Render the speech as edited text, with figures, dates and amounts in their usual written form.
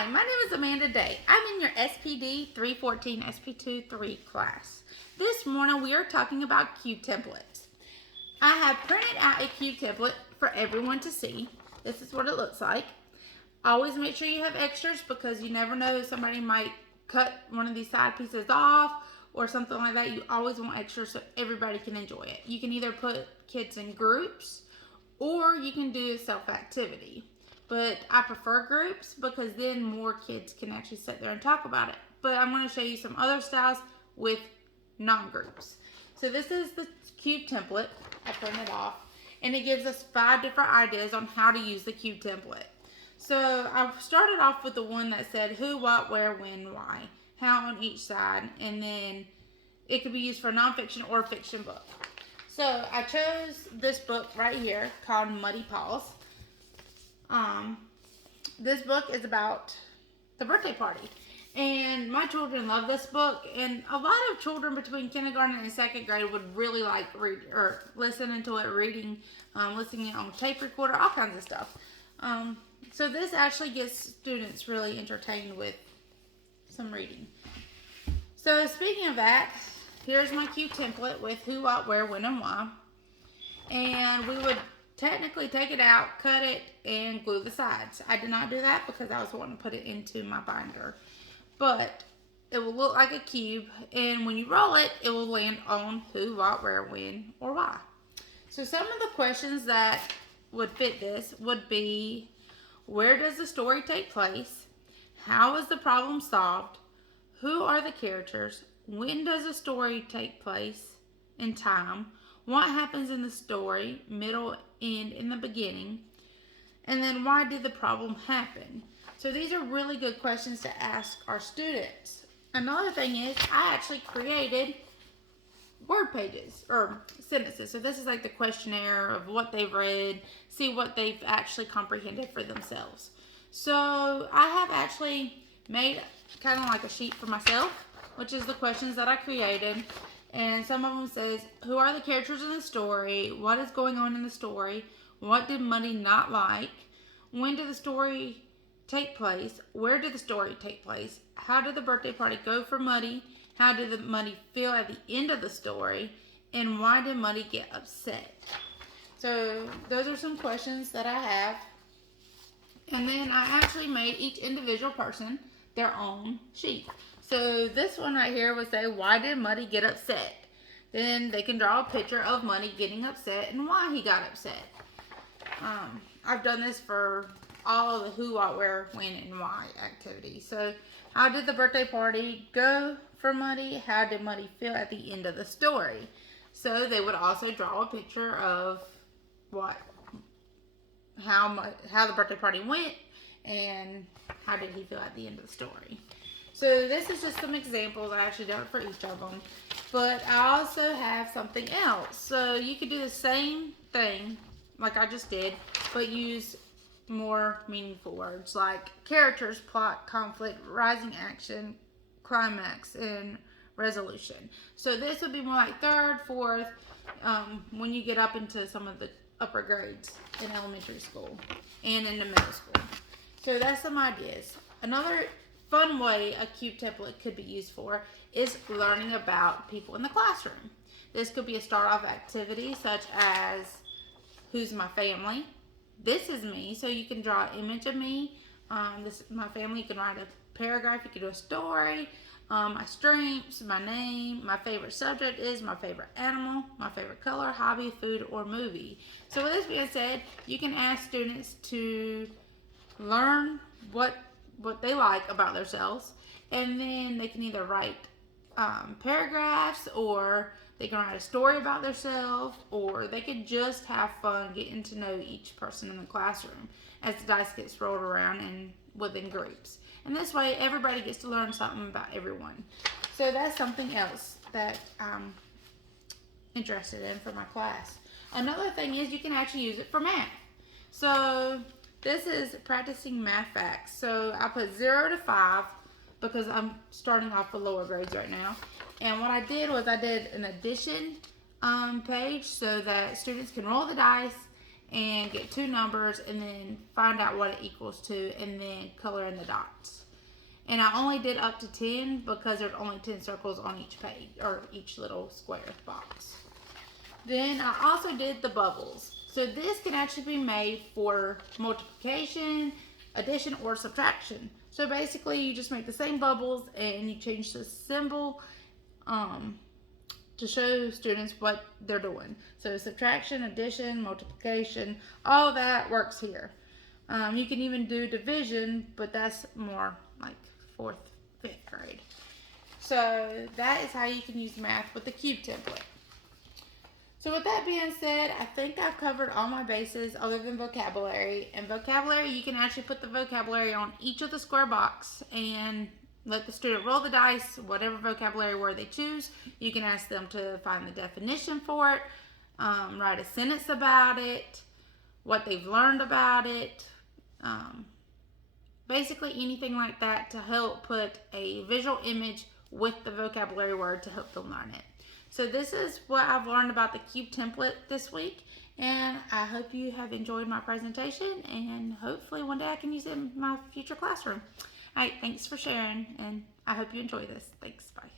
Hi, my name is Amanda Day. I'm in your SPD 314 SP23 class. This morning we are talking about cube templates. I have printed out a cube template for everyone to see. This is what it looks like. Always make sure you have extras because you never know, somebody might cut one of these side pieces off or something like that. You always want extras so everybody can enjoy it. You can either put kids in groups or you can do self-activity. But I prefer groups because then more kids can actually sit there and talk about it. But I'm going to show you some other styles with non-groups. So this is the cube template. I printed it off. And it gives us 5 different ideas on how to use the cube template. So I started off with the one that said who, what, where, when, why, how on each side. And then it could be used for a nonfiction or fiction book. So I chose this book right here called Muddy Paws. This book is about the birthday party. And my children love this book. And a lot of children between kindergarten and second grade would really like read or listening to it, reading, listening on tape recorder, all kinds of stuff. So this actually gets students really entertained with some reading. So speaking of that, here's my cube template with who, what, where, when, and why. And we would technically take it out, cut it, and glue the sides. I did not do that because I was wanting to put it into my binder. But it will look like a cube, and when you roll it, it will land on who, what, where, when, or why. So some of the questions that would fit this would be, where does the story take place? How is the problem solved? Who are the characters? When does the story take place in time? What happens in the story, middle, end, in the beginning? And then why did the problem happen? So these are really good questions to ask our students. Another thing is I actually created word pages or sentences. So this is like the questionnaire of what they've read, see what they've actually comprehended for themselves. So I have actually made kind of like a sheet for myself, which is the questions that I created. And some of them says, who are the characters in the story? What is going on in the story? What did Muddy not like? When did the story take place? Where did the story take place? How did the birthday party go for Muddy? How did the Muddy feel at the end of the story? And why did Muddy get upset? So those are some questions that I have. And then I actually made each individual person their own sheet. So this one right here would say, why did Muddy get upset? Then they can draw a picture of Muddy getting upset and why he got upset. I've done this for all of the who, what, where, when, and why activities. So how did the birthday party go for Muddy? How did Muddy feel at the end of the story? So they would also draw a picture of how the birthday party went and how did he feel at the end of the story. So this is just some examples. I actually done it for each of them. But I also have something else. So you could do the same thing like I just did, but use more meaningful words like characters, plot, conflict, rising action, climax, and resolution. So this would be more like third, fourth, when you get up into some of the upper grades in elementary school and in the middle school. So that's some ideas. Another fun way a cube template could be used for is learning about people in the classroom. This could be a start-off activity such as, who's my family? This is me, so you can draw an image of me. This is my family. You can write a paragraph. You can do a story. My strengths, my name, my favorite subject is, my favorite animal, my favorite color, hobby, food, or movie. So with this being said, you can ask students to learn what they like about themselves, and then they can either write paragraphs, or they can write a story about themselves, or they could just have fun getting to know each person in the classroom as the dice gets rolled around and within groups. And this way, everybody gets to learn something about everyone. So that's something else that I'm interested in for my class. Another thing is you can actually use it for math. So this is practicing math facts. So I put 0 to 5 because I'm starting off with lower grades right now. And what I did was I did an addition page so that students can roll the dice and get two numbers and then find out what it equals to and then color in the dots. And I only did up to 10 because there's only 10 circles on each page or each little square box. Then I also did the bubbles. So this can actually be made for multiplication, addition, or subtraction. So basically you just make the same bubbles and you change the symbol to show students what they're doing. So subtraction, addition, multiplication, all that works here. You can even do division, but that's more like 4th, 5th grade. So that is how you can use math with the cube template. So with that being said, I think I've covered all my bases other than vocabulary. And vocabulary, you can actually put the vocabulary on each of the square box and let the student roll the dice, whatever vocabulary word they choose. You can ask them to find the definition for it, write a sentence about it, what they've learned about it, basically anything like that to help put a visual image with the vocabulary word to help them learn it. So this is what I've learned about the cube template this week, and I hope you have enjoyed my presentation, and hopefully one day I can use it in my future classroom. All right, thanks for sharing, and I hope you enjoy this. Thanks, bye.